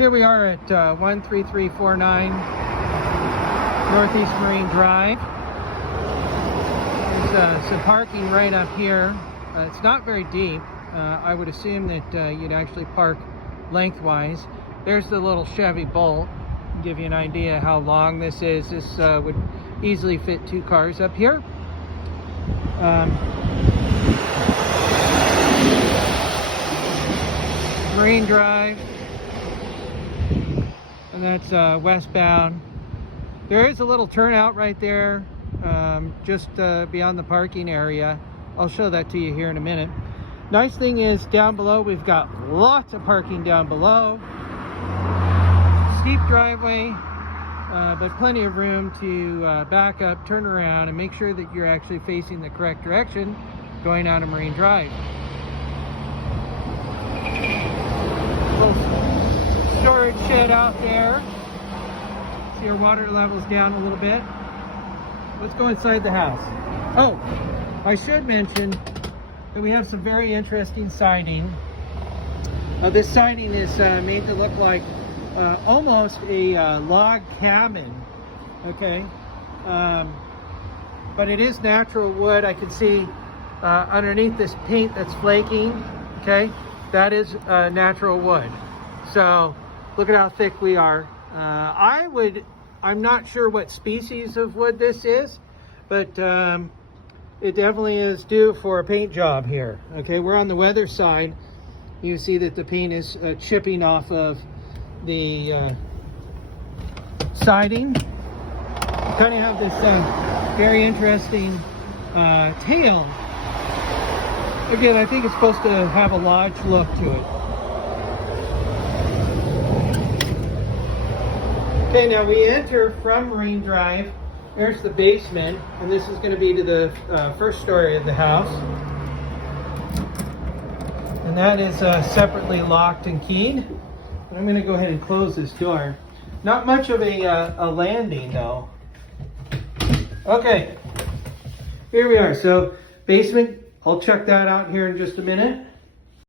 Here we are at 13349 Northeast Marine Drive. There's some parking right up here. It's not very deep. I would assume that you'd actually park lengthwise. There's the little Chevy Bolt. Give you an idea how long this is. This would easily fit 2 cars up here. Marine Drive, and that's westbound. There is a little turnout right there, just beyond the parking area. I'll show that to you here in a minute. Nice thing is down below we've got lots of parking down below. Steep driveway, but plenty of room to back up, turn around, and make sure that you're actually facing the correct direction going on a Marine Drive. Little storage shed out there. See our water levels down a little bit. Let's go inside the house. Oh, I should mention that we have some very interesting siding. This siding is made to look like almost a log cabin, okay? But it is natural wood. I can see underneath this paint that's flaking, okay? That is natural wood. So look at how thick we are. I'm not sure what species of wood this is, but it definitely is due for a paint job here. Okay, we're on the weather side. You see that the paint is chipping off of the siding. You kind of have this very interesting tail. Again, I think it's supposed to have a lodge look to it. Okay, now we enter from Marine Drive. There's the basement, and this is going to be to the first story of the house. And that is separately locked and keyed. And I'm going to go ahead and close this door. Not much of a landing, though. Okay, here we are. So basement, I'll check that out here in just a minute.